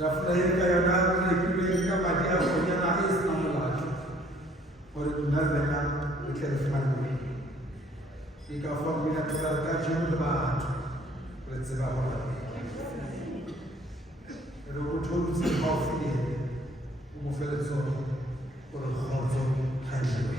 Rafraika yona rekibeka badia konya na is namula. Or nazena ukelefani. Ika formina tulaka jumba. Retseba hola. Rokutulu si hofini. Umofelezo. Or khonzo hanjwe.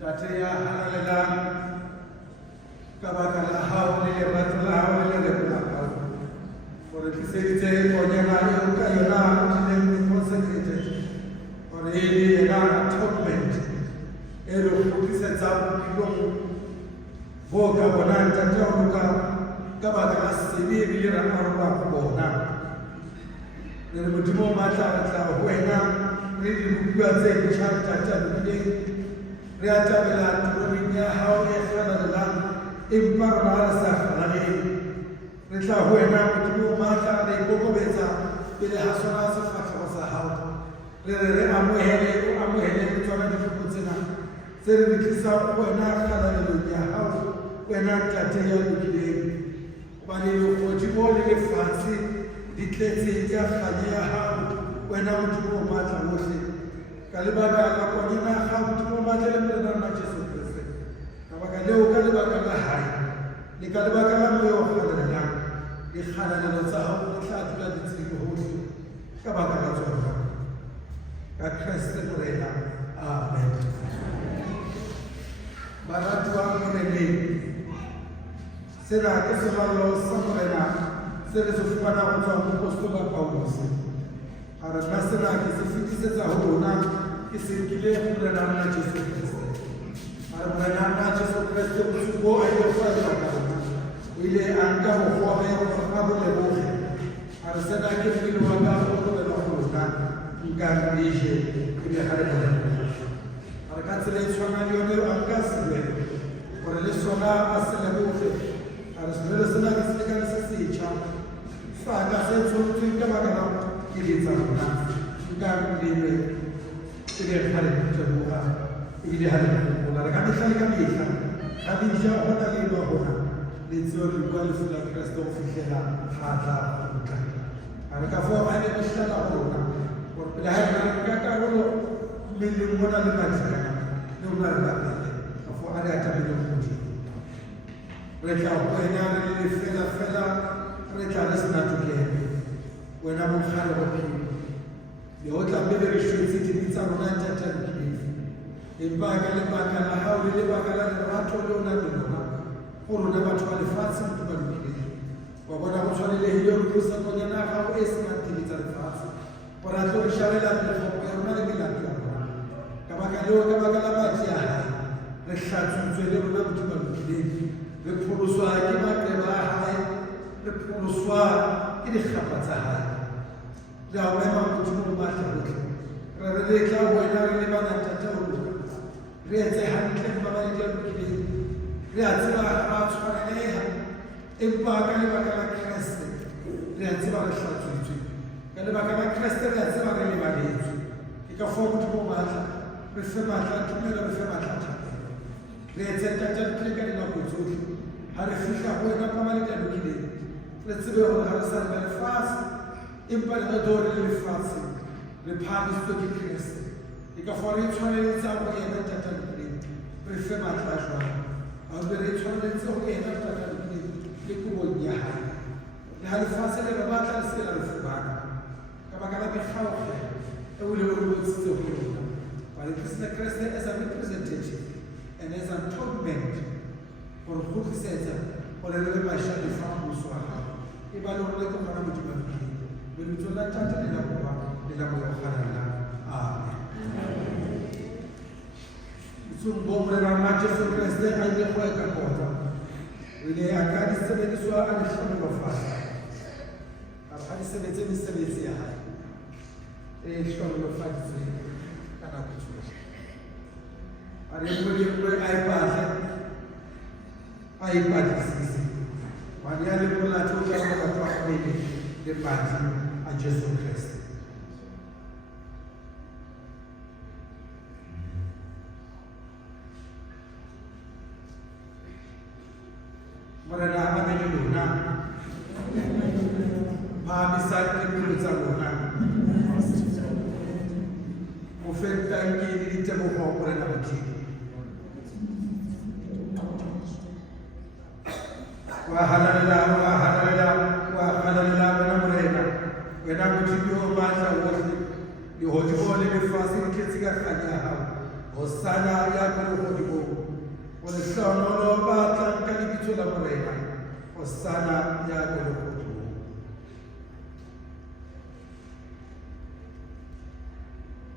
Tatia halalela kabakala haulile batula haulile kula. For the kisite konyana yuka yona ile consecrated. For hili yena atonement. Ero kukise tabu kidogo. Boga wana tatia uka kabakala sibi bilira arwa kubona. Nene mutimo mata huena ridi mkua zeku chanta bide. Riata bela turunya hawe khana la impar mara sakhrani ritla huena kutu mata de koko beza bile hasana safa khasa haw re amuhele kutona kutsena seri bikisa huena khana la haw huena tateya dukide bali ukojibole le fansi ditletse ya khanya haw huena kutu mata mose Kalibaga la konyana habu tumomajele mbele na Yesu Kristo. Kabaka leo kalibaga la hai. Ni kalibaga la moyo khala la. Ni khala la sahabu ni khala la tsiku hosi. Kabaka la tsona. Ka Kristo morena. Amen. Baratu wa morene. Sera kesema lo samorena. Sera sufana wa apostolo Paulo. Ara nasena kisifikise za huruna kisikile kulana na Yesu Kristo. Ara kulana na Yesu Kristo kusuko ayo kwa ile anga kwa hayo sababu leo. Ara sana kifilo wanga kwa la huruna ngandishe ile hali. Ara katsile sona lione anga sibe. Ara le sona asla bufe. Ara sana kisika sisicha. Saka senso tuinga magana Kiliza na ngambile ile hali kutubuha ile hali kuna kabisa kabisa kabisa watalima hona lizuri kwa la Kristo fikira hata kutaka anakafua hali mshala hona kwa bila hali kaka huyo mimi mbona limalizana ndio mnalala kafua hali hata bila kuti reka kwa ile fela reka rasna tukeni wena mkhalo wakini yota mbele rishwezi tibitsa mnanja tankini impaka la hauli libaka la watu waliona nuna huru na watu walifasi mtubalukini wabona kushwalile hiyo rukusa kwenye naka au esma tibitsa lifasi warato rishalela kwa mali bila kwa kabaka la bati ya hai rishatu mzwele mna mtubalukini vipuruswa hakima keba hai vipuruswa ili khapata hai la wema kutumu mata wote rarele kwa wana rele bana tatawu rete hankle bana ndio kile rete ba kharat khaleha imba kale bakala kreste rete ba khatu kale bakala kreste rete ba rele bana yetu ikafoku tumu mata besema tumela besema tata rete tata kile na kuzuki harifika kwa kama ndio kile rete ba harasa ba fasi impa na dore le fasi re phamisitswe ke Kreste e ka gore e tshwaneletse go ena tata Modimo re fe matla a jwang a be re tshwaneletse go ena tata Modimo le kobong ya hae le ha lefatshe le re batla le se la re fumana ka baka la mekgaogo eo le gore botsitse go rona but it is the Christ as a representative and as an atonement gore go tlisetsa gore re le bašadi fa mmuso wa gago e ba le gore le ke gona Modimo a pele lebitso la Tata le la Baba le la Moya o kgalela amen itsong bo bolelana Jesu Kriste a ile go eka kota o ile a ka disebediswa a le hlonolofatsa a ba disebetse mesebetsi ya hae e hlonolofaditsweng ka nako tsohle a re Modimo a ipatisise mane ya le molato o tla go batho a kgwele le madi a Jesu Kriste morena a be le lona phamisa dipelo tsa lona mo fetang ke le ditebogo morena Modimo wa halalela wena morena wena Modimo o matla wohle lehodimo le lefatshe di tletse ka kgang ya hao hosana ya ka lehodimong o lehlohonolo ba tlang ka lebitso la morena hosana ya ka lehodimong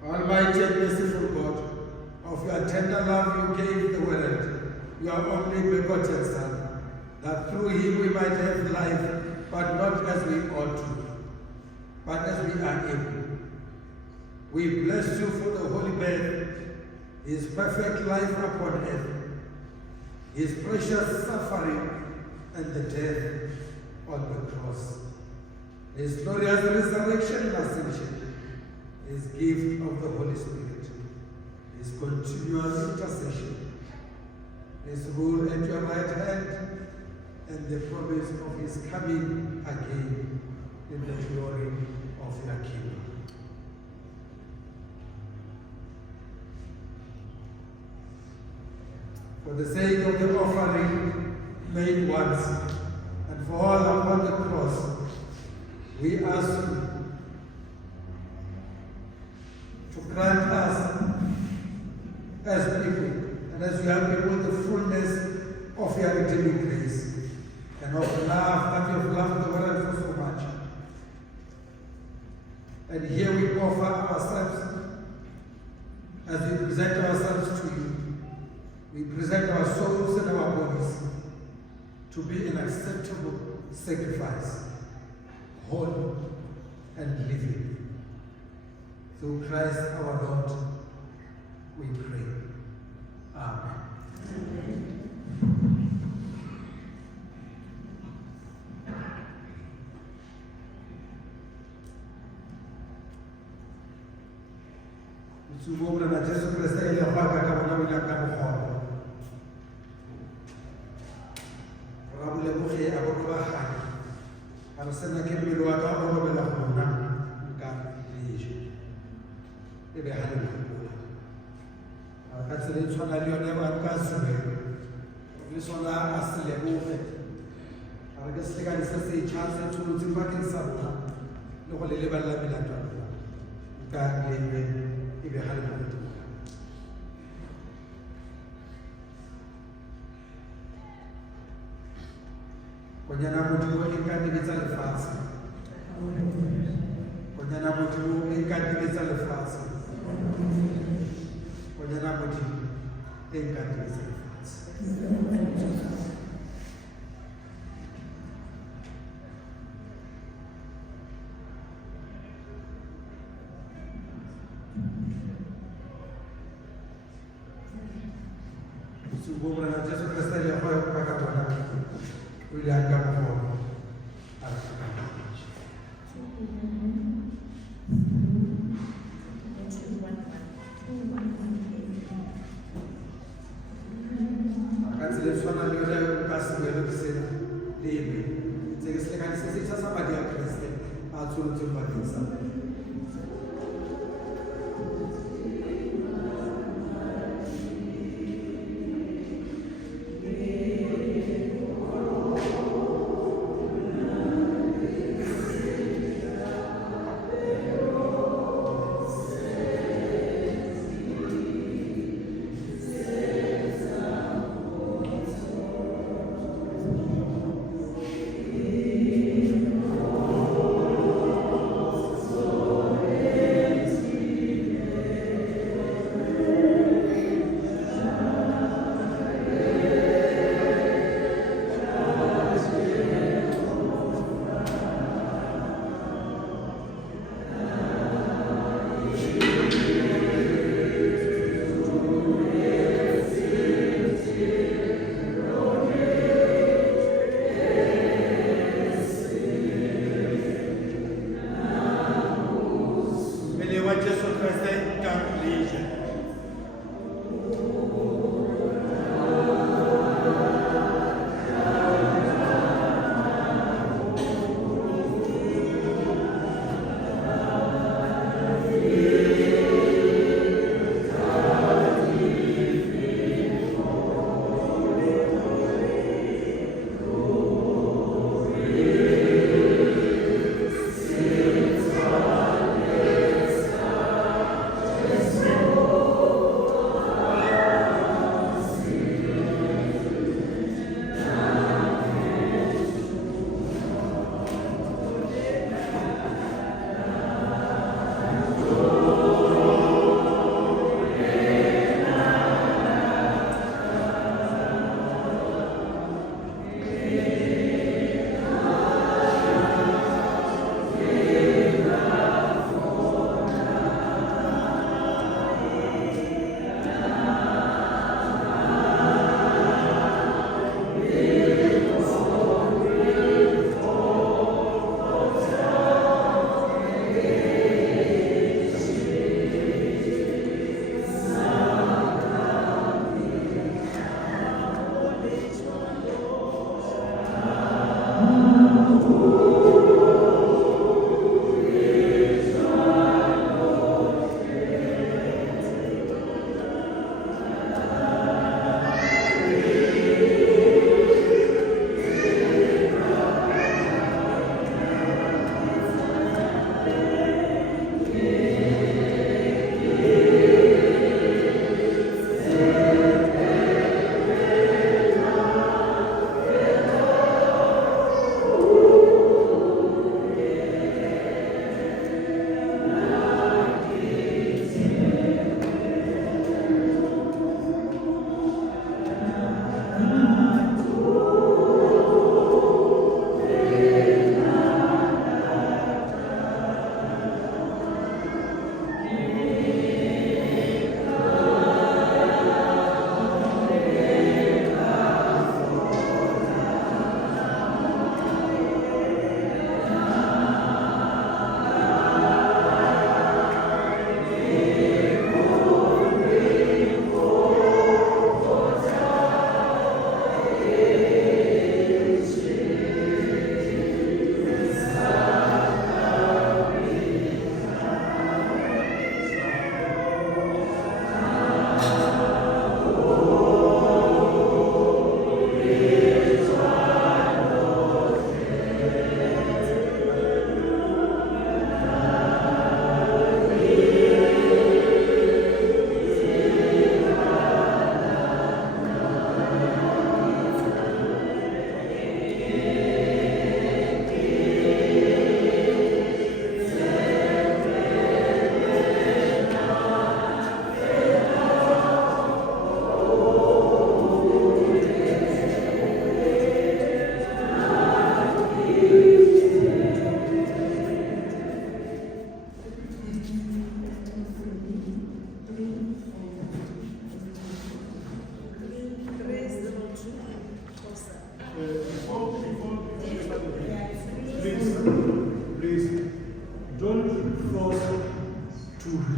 Almighty and merciful God, of your tender love you gave the world your only begotten Son, that through him we might have life, but not as we ought to, but as we are able. We bless you for the holy birth, his perfect life upon earth, his precious suffering and the death on the cross, his glorious resurrection and ascension, his gift of the Holy Spirit, his continual intercession, his rule at your right hand, and the promise of his coming again in the glory of your kingdom. For the sake of the offering made once and for all upon the cross, we ask you to grant us as people and as you have people the fullness of your redeeming grace and of love that you have loved the world for so much. And here we offer ourselves as we present ourselves to you. We present our souls and our bodies to be an acceptable sacrifice, holy and living. Through Christ our Lord, we pray. Amen. Tsubobra na Jesu Kriste ile go ka ka bona bila ka mogolo. Ra bole go ge a bo ba ga. A re sena ke mmele wa ka go bela gona ka leje. E be ha le bona. A ka tsele tshwana le yone ba ka sebe. Le sona a se le bofe. A re ke se ka se se chance tsholo tse ba ke sa bona. Le go le lebala melato. Ka le ibe ha le bona. Konyana Modimo e ka dibetsa lefatshe. Konyana Modimo e ka dibetsa lefatshe. Konyana Modimo e ka dibetsa lefatshe. Subobra na Jesu Kriste ile go ka ka bona. O ile a ka mo. Akatsile tshwana le re ka se le ke se lebe. Se ke se ka se sa ba dia Kriste a tsholo tse ba disa.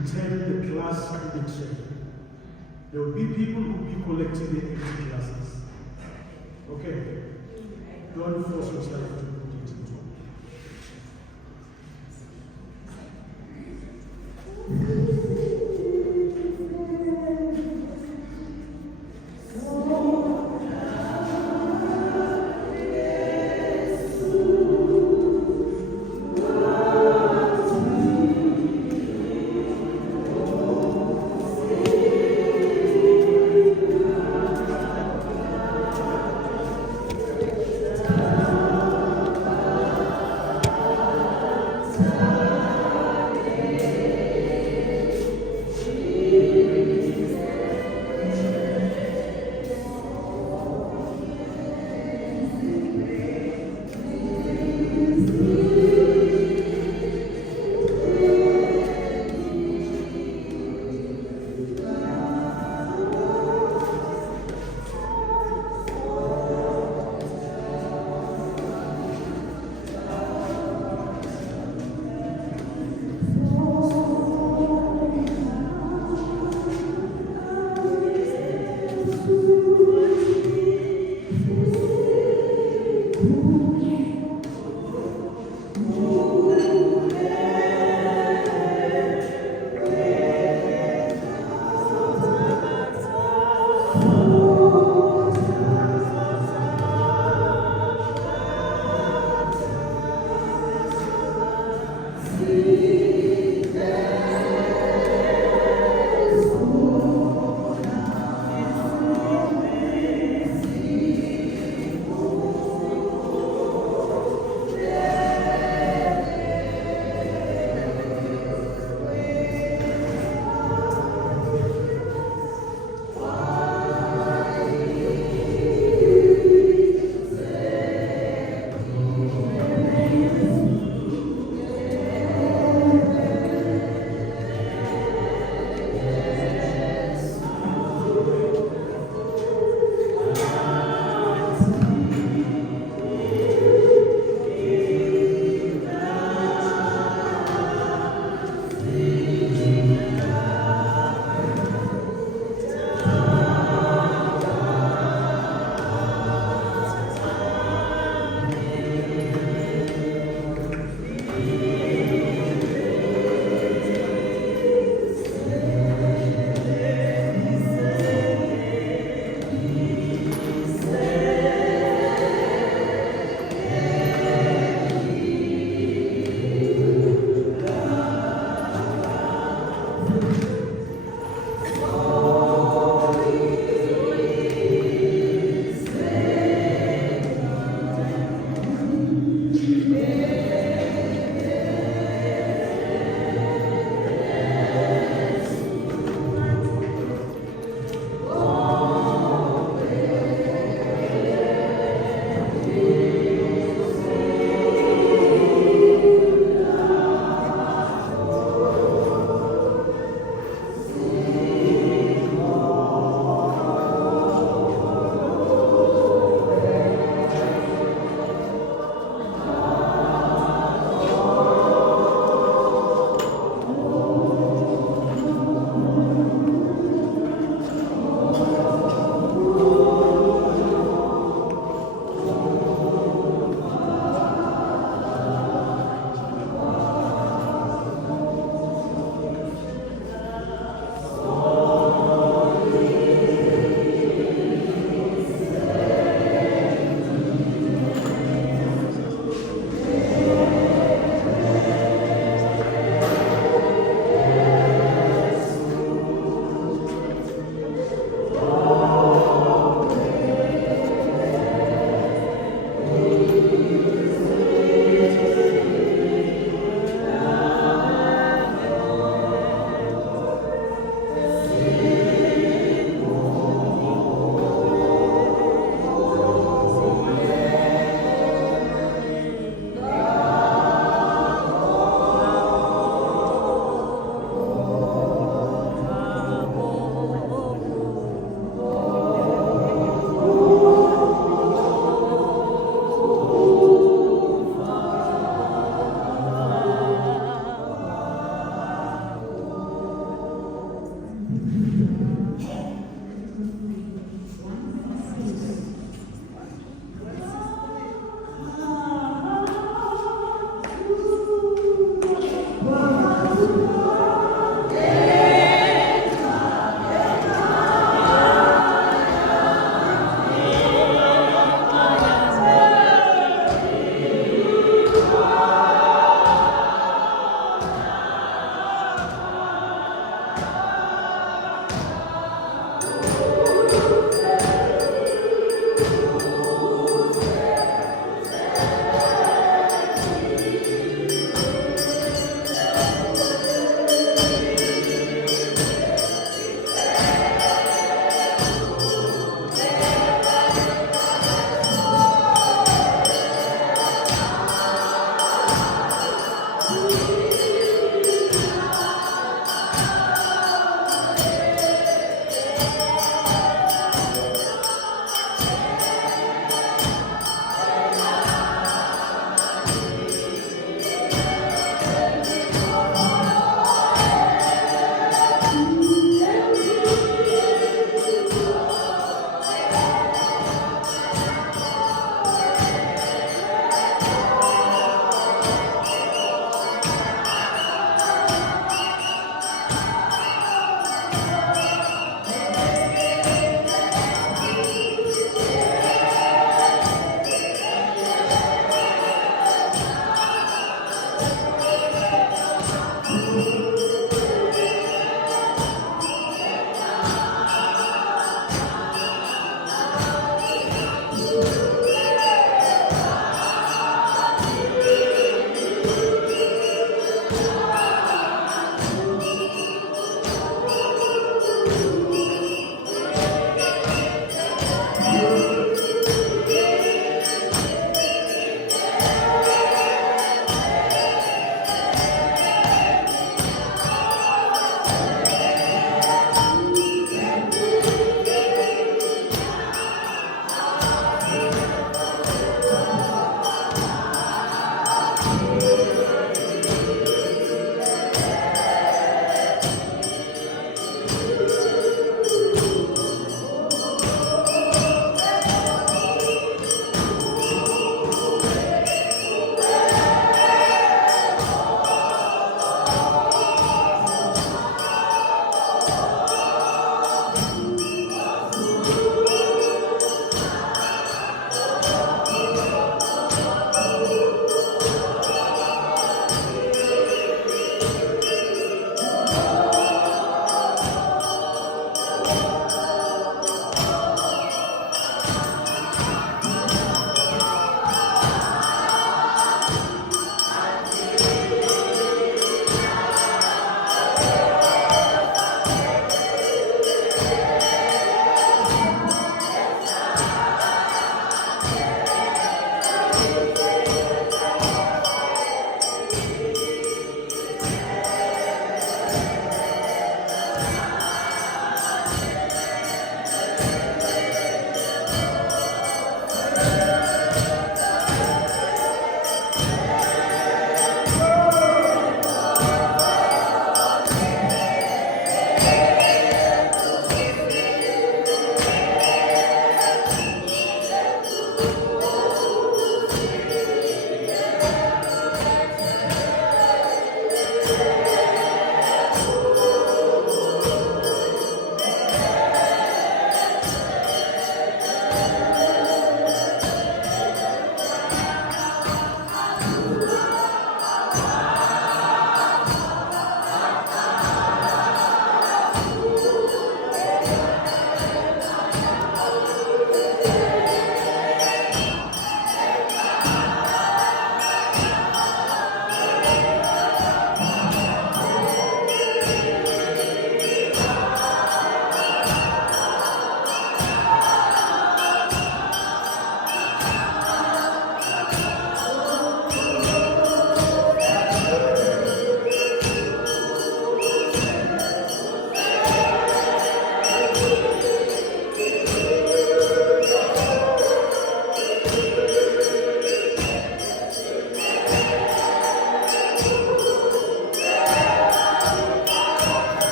return the class in the train. There will be people who will be collecting the empty classes. Okay? Don't force yourself to put it into.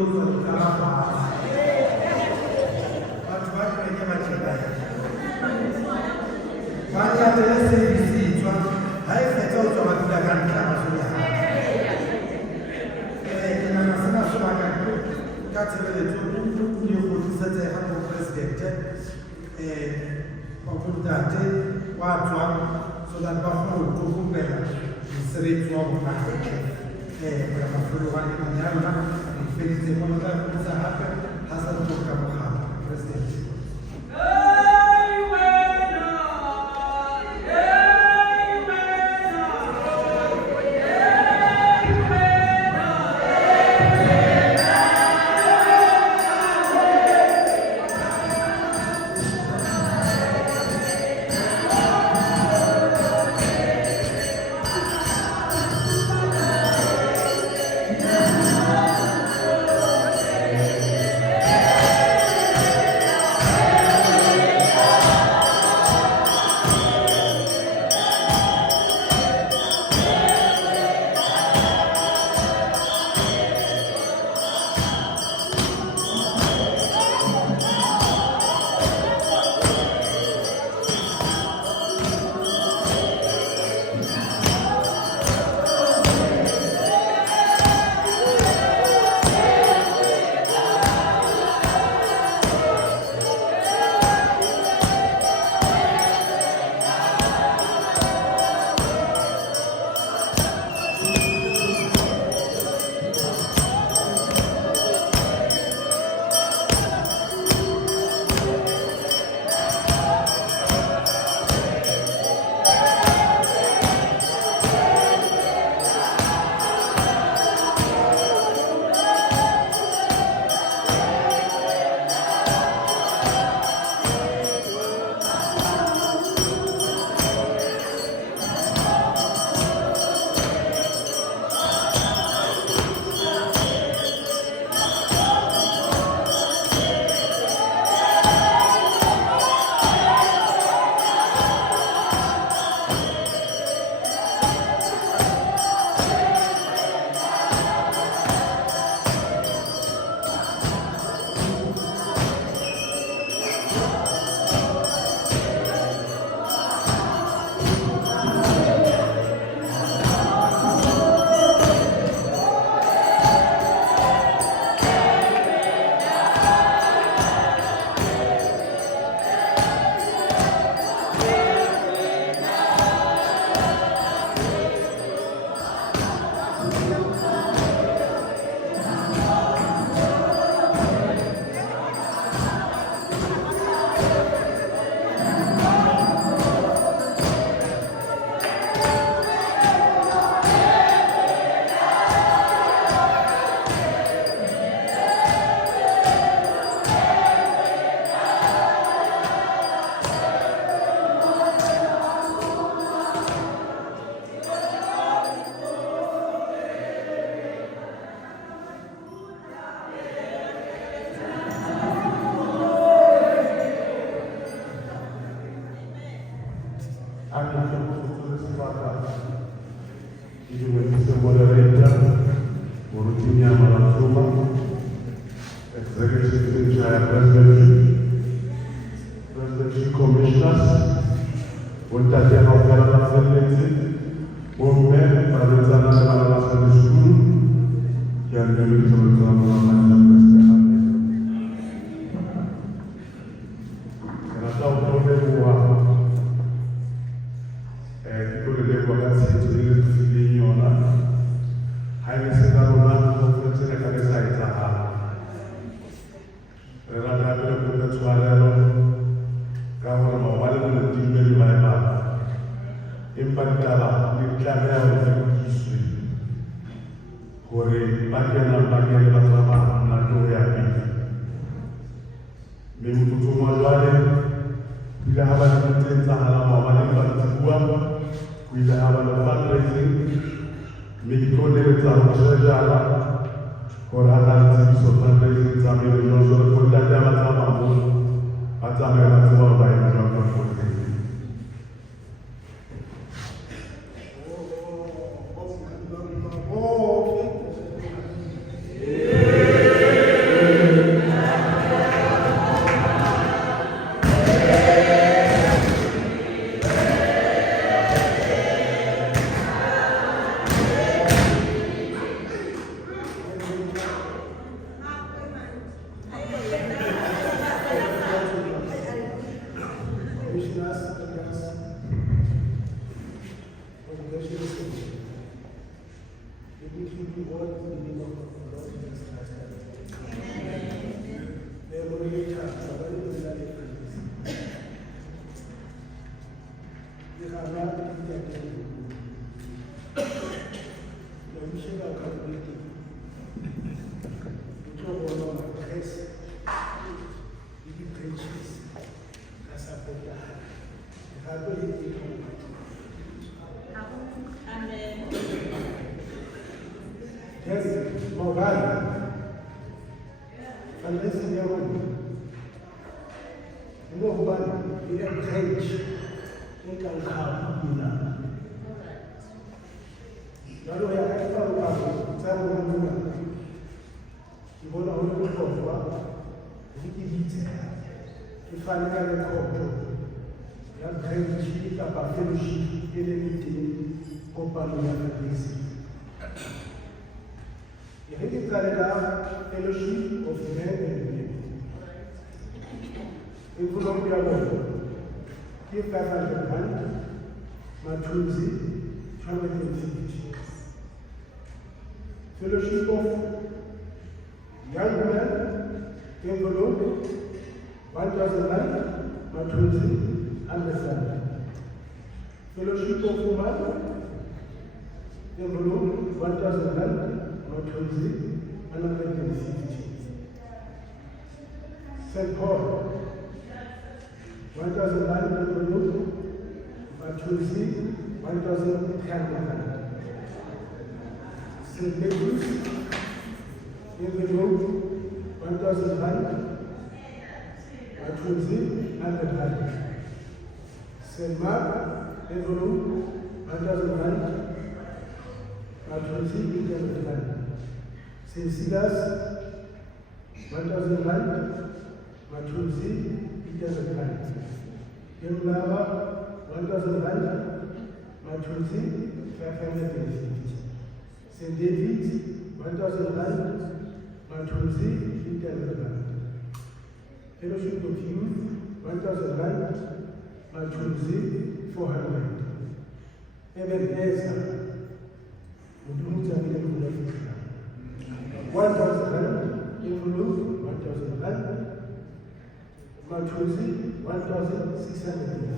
nyolosa lekalapa. Batho ba ke ba tjena. Ba ya tele service tswa. Ha e fetsa o tswa ba dula ka ntle ba soya. Ke nana sena so ba ka tshebeletso le go tlisetsa ga president wa bontate wa tswa so that ba kgone ho tlokomela mosebetsi wa bona para mafelo a lenyalo feditse mo tla tsa hape ha sa tloka mogala president. Oh, go on my dress. You branches. That's a better. If I go in, Amen. yes, mobile. Unless in your room. You know what? You have branch. You can come in that. Lalu yang kita lakukan, saya mengambil ibu nak urut kau, ini kita ifankan kau, yang kerja apa fellowship ini company yang berbeza. Ini kita adalah fellowship of men and women. Ibu nak biar kita akan maturity, family. Fellowship of young men, envelope, 1,000 maturity, understanding. Fellowship of women, envelope, 1,000 maturity, and 150. St. Paul, 1,000 envelope, maturity, 1,000. St. Nicholas, envelope, 1,000 maturity, 100. St. Mark, envelope, 1,000 maturity, 100. St. Silas, 1,000 maturity, 100. Young Lava, 1,000 maturity, 550. St. David, 1,000 maturity, 1,000. Fellowship of Youth, 1,000 maturity, 400. Ebenezer, 1,000 envelope, 1,000 maturity, 1,600.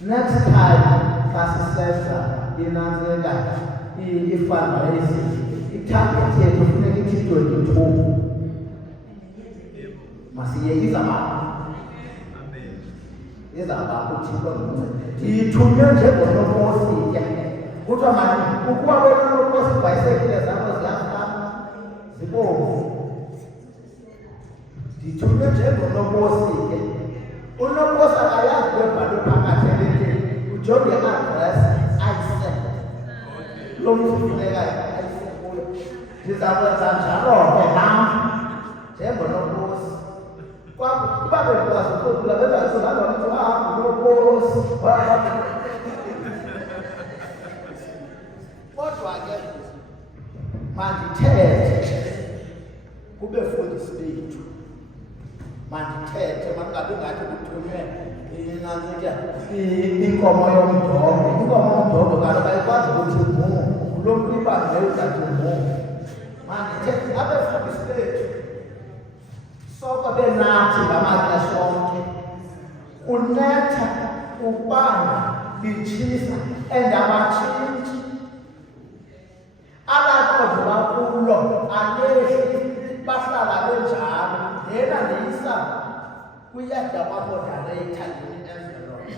Next time, Pastor inanzeka i-fundraising itarget yethu funeka ithi 22 masiyekisa izaba kuthixo ithunywe njengonoposi ke kuthiwa mani ukuba wena noposi ibhayisekile zakho ziyafana zibomvu ndithunywe njengonoposi ke unoposi akayazi kwebhalo phakathi elenteni ujonge i-address ayisend lo mntu funekayo ayisend kuyo sizakwenza njalo-ke nam njengonobhosi. Kuba bekwazi ukukhuphula bezazizalonithi ngunobosi. Kodwa ke mandithethe kubefundisi bethu, mandithethe mangabi ngathi kuthunywe inantsika inkomo yomdongo. Inkomo yomdongo kaloku ayikwazi ukuthi lo mntu ibambe uzathi mandithethe abefundisi bethu soko benathi ngamaxesha onke, kunetha, ubanda, litshisa and abatshintshi. Alaqondo bakulo alehli bahlala benjalo. Lena ndiyisa kuyada kwamodareyitha lini envelope.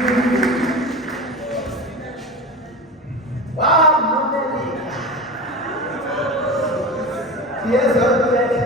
Melika. Yes, okay.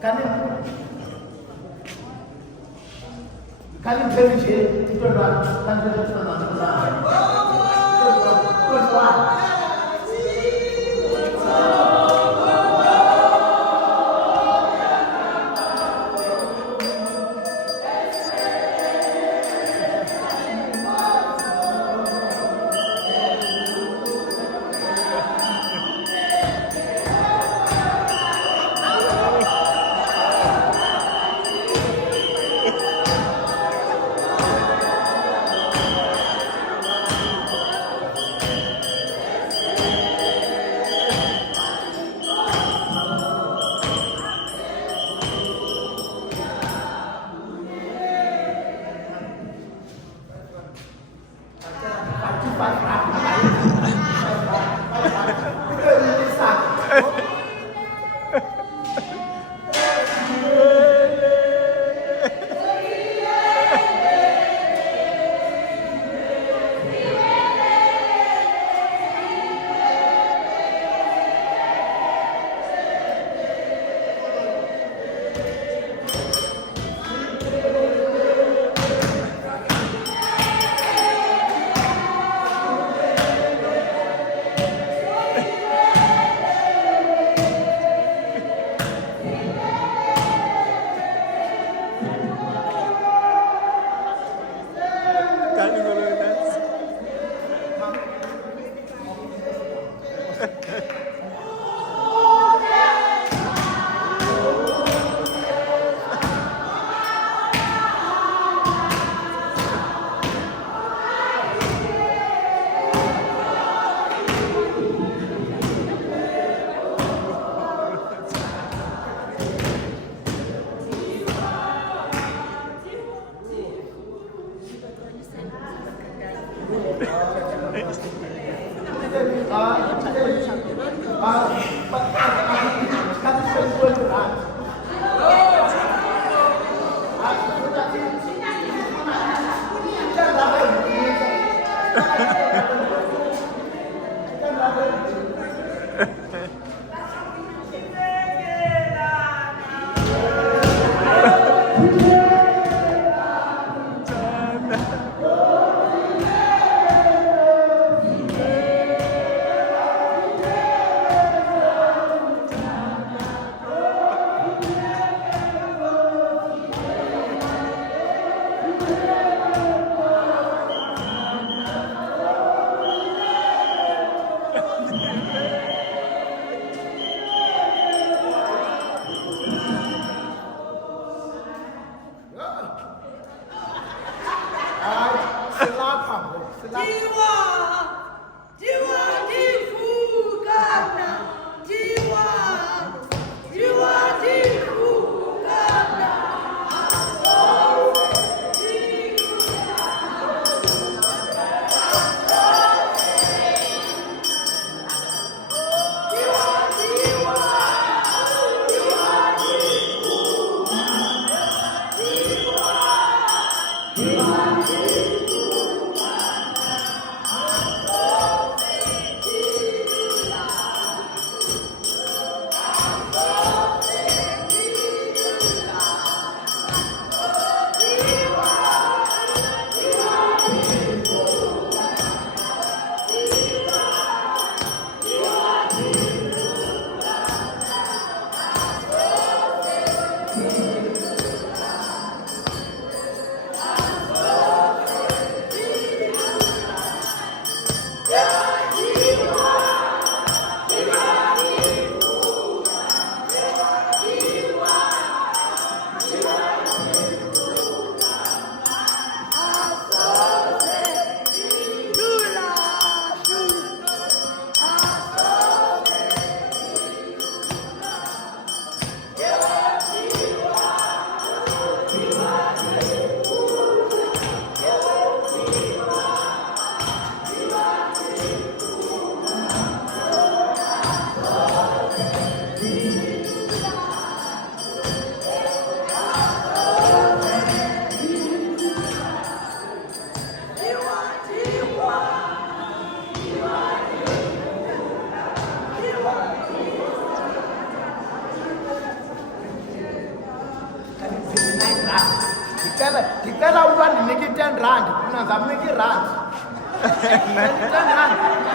Kali nje mtoto wa kanisa rand. I'm making rand. 10 rand.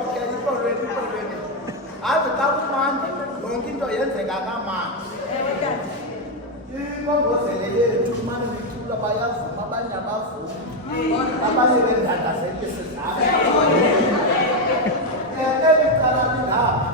Okay, ikolweni. Azi xa kumandi, yonke into yenzeka kamandi. Imbongozelo yethu kumane nithula bayavuma, abanye abavumi. Abanye bendandazelwe sizame. Eli cala lingapha.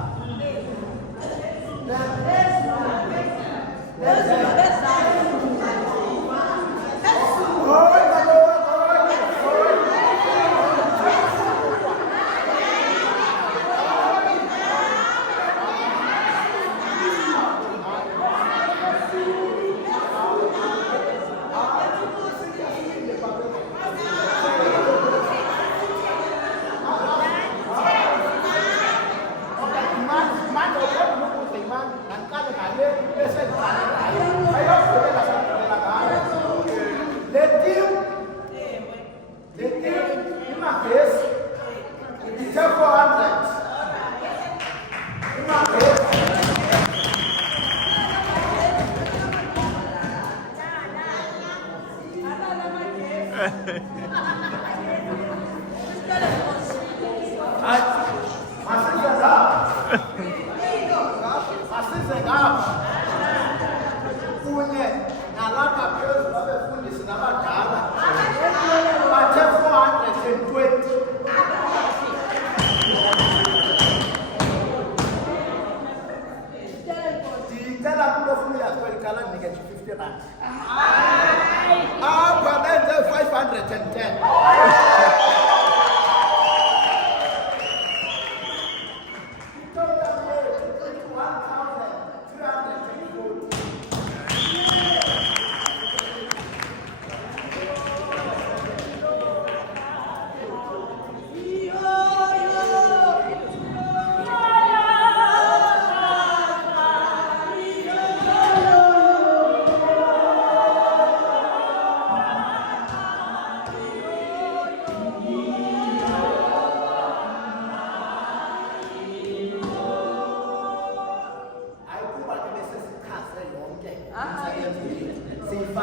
Hallelujah.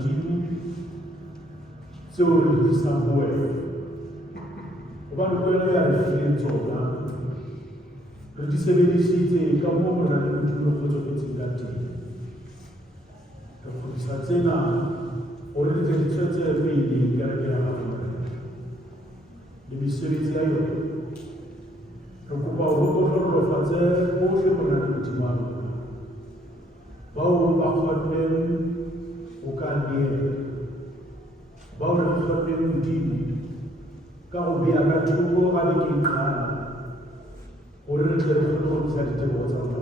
modimo tseo re di tlisang ho wena hobane ke wena ya re fileng tsona re di sebedisitse ka moo re nang le modimo re kgotsofetseng ka teng re kgodisa tsena hore re tle di tshwetse pele kereke ya gago le mesebetsi ya yona re kopa hore o hlonolofatse bohle ho nang le modimo wa rona bao ba kgonneng ho ka neela bao re kgonneng modimo ka go beya ka thoko ga bekeng qala hore re tle re kgone go tlisa ditebogo tsa rona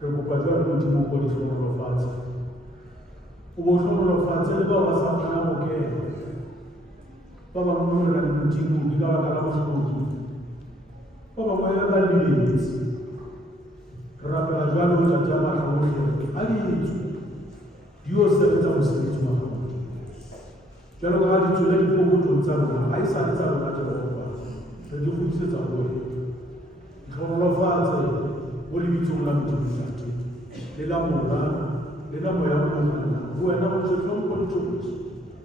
re kopa jwale modimo ko di hlonolofatse o bo hlonolofatse le bao ba sa kgona go kena ba bangwe mo re nang le modimo ke ka baka la bohlodi ba bangwe ba lebetse re rapela jwale ho tate ya matla ohle a ditswe di yo sebetsa mosebetsi wa gago jwalo ka ha di tswela dipokotlong tsa rona ha e sa le tsa rona jehova re di kgodisetsa ho wena itlhonolofatse mo lebitsong la modimo tate le la mora le la moya o mona ho wena o se hlompho le tshotse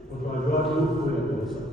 ho tloha jwale ho ya bosa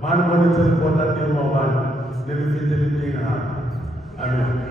Man le important de Mohamed, le fête de Dina. Amen.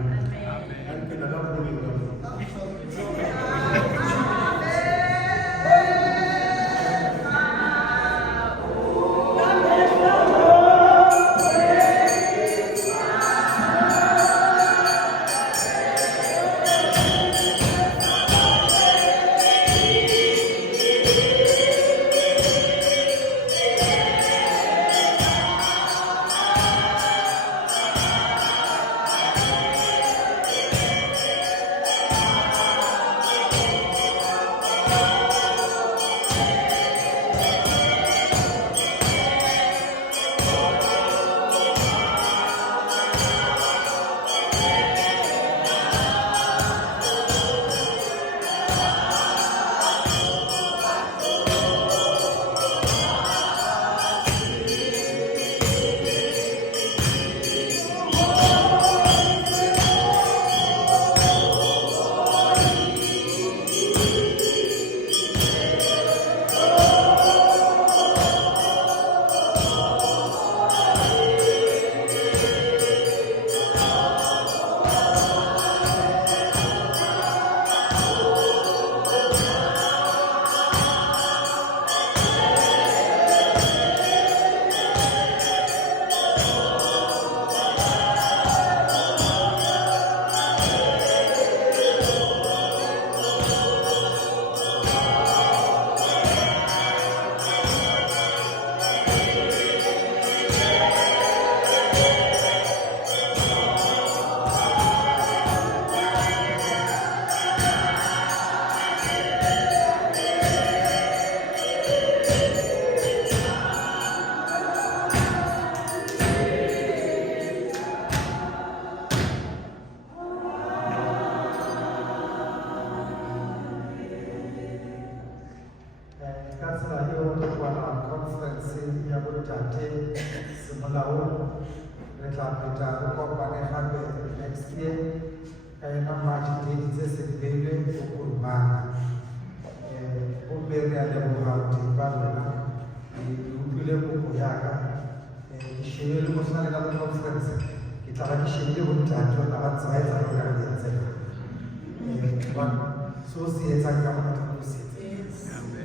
So see it and come to see it.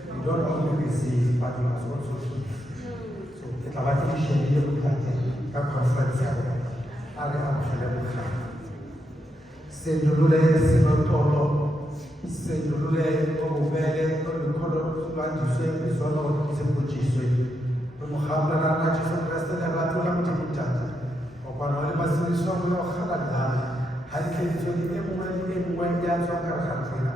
You don't only receive, but you must also give. So it's about the share of the conference. I am feeling Sendulule, Sinotono, Sendulule, Obele, Tolukolo, Subanjuswe, Sono, Zembujiswe, Muhammad and Najis rested and Latula Mutamutat. Opanoli Masiso, Halala, Hakin to the everywhere, Yans of Karhatina.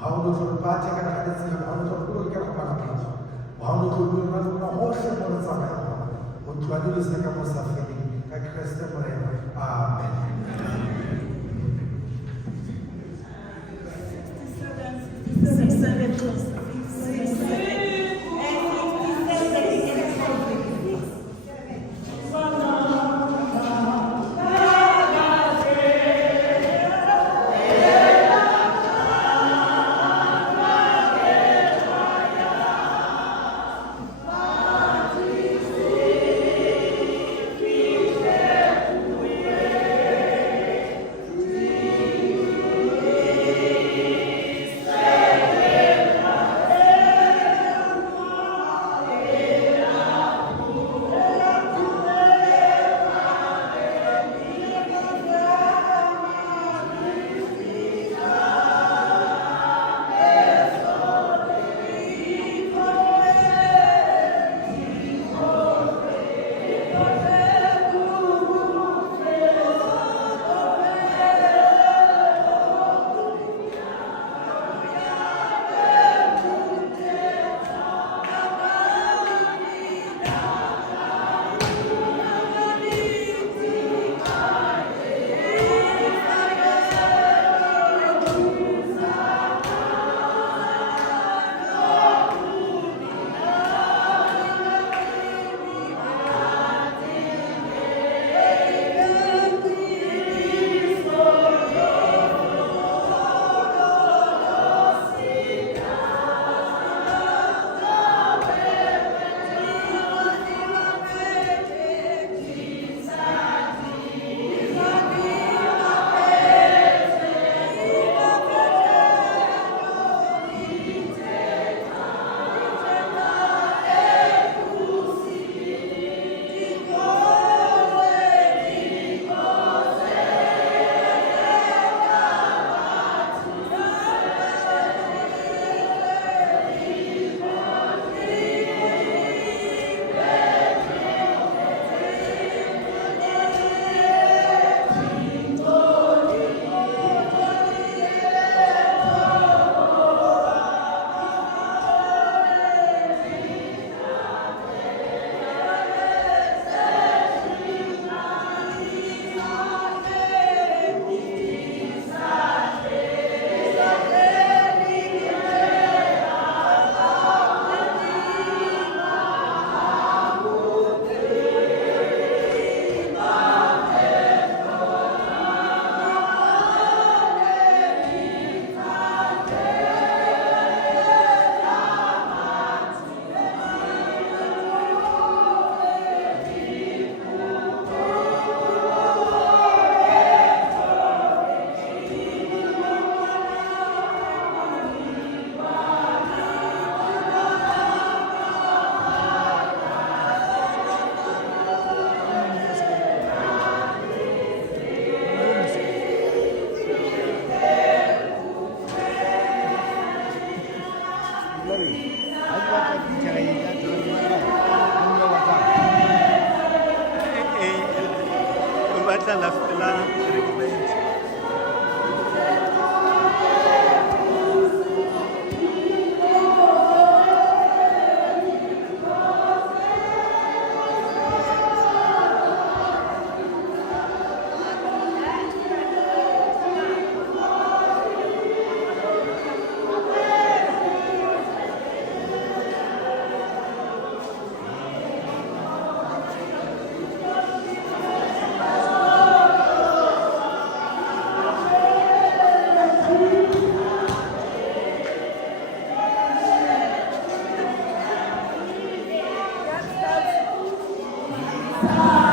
How to the party can have it in a pound of good Karapana. How to do a horse on the Saka. What to do is like a Mosafini, a Cresta Morena. Amen. We fihla la recommend. Ah!